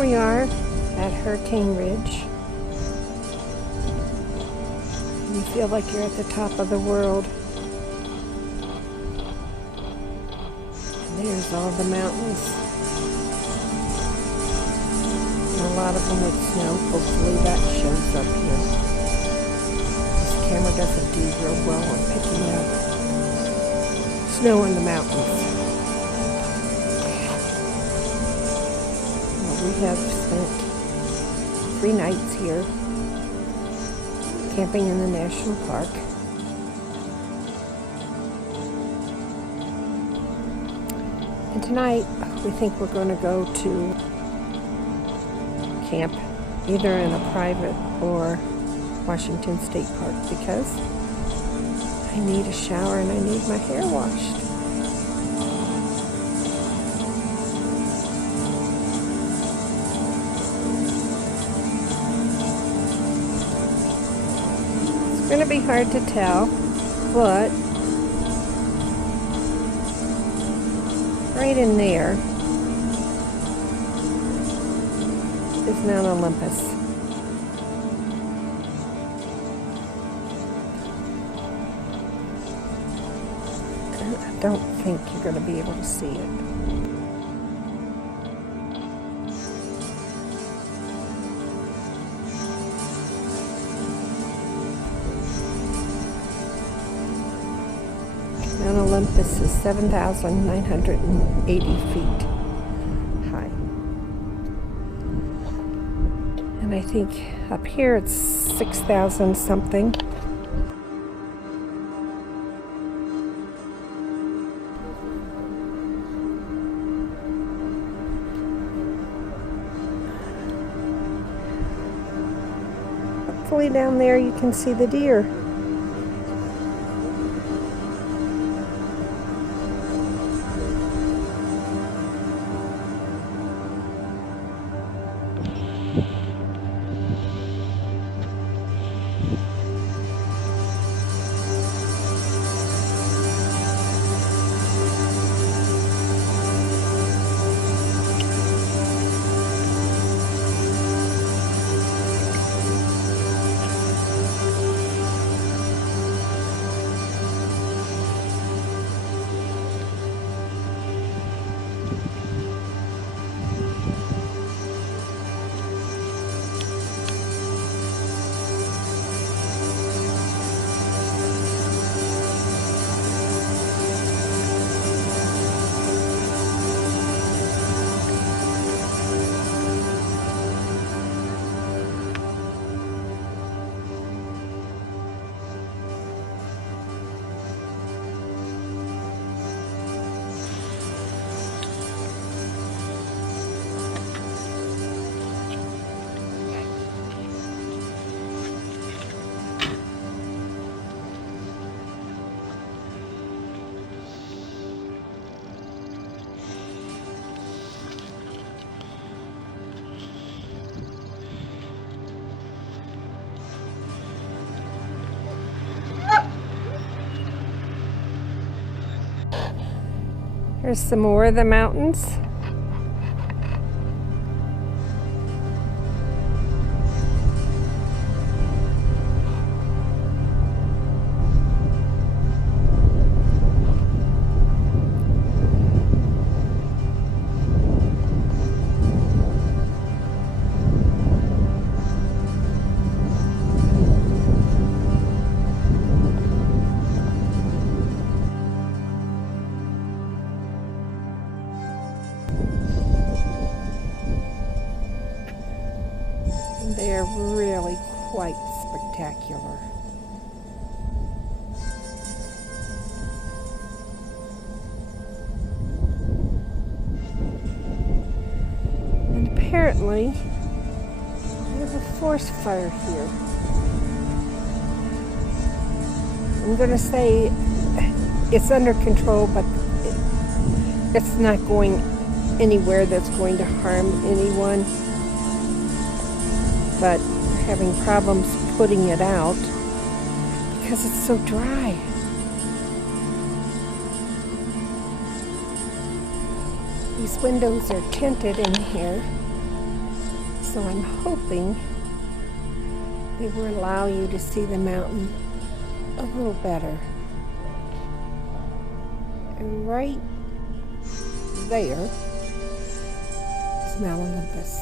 Here we are at Hurricane Ridge. You feel like you're at the top of the world. And there's all the mountains. And a lot of them with snow. Hopefully that shows up here. This camera doesn't do real well on picking up snow in the mountains. We have spent 3 nights here camping in the national park. And tonight we think we're going to go to camp either in a private or Washington State Park because I need a shower and I need my hair washed. It's going to be hard to tell, but right in there is Mount Olympus. I don't think you're going to be able to see it. Mount Olympus is 7,980 feet high. And I think up here it's 6,000 something. Hopefully down there you can see the deer. Here's some more of the mountains. They're really quite spectacular. And apparently, there's a forest fire here. I'm going to say it's under control, but it's not going anywhere that's going to harm anyone. But we're having problems putting it out because it's so dry. These windows are tinted in here, So I'm hoping it will allow you to see the mountain a little better. And right there is Mount Olympus.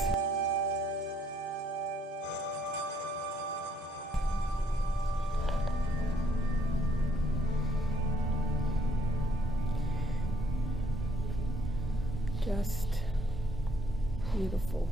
Just beautiful.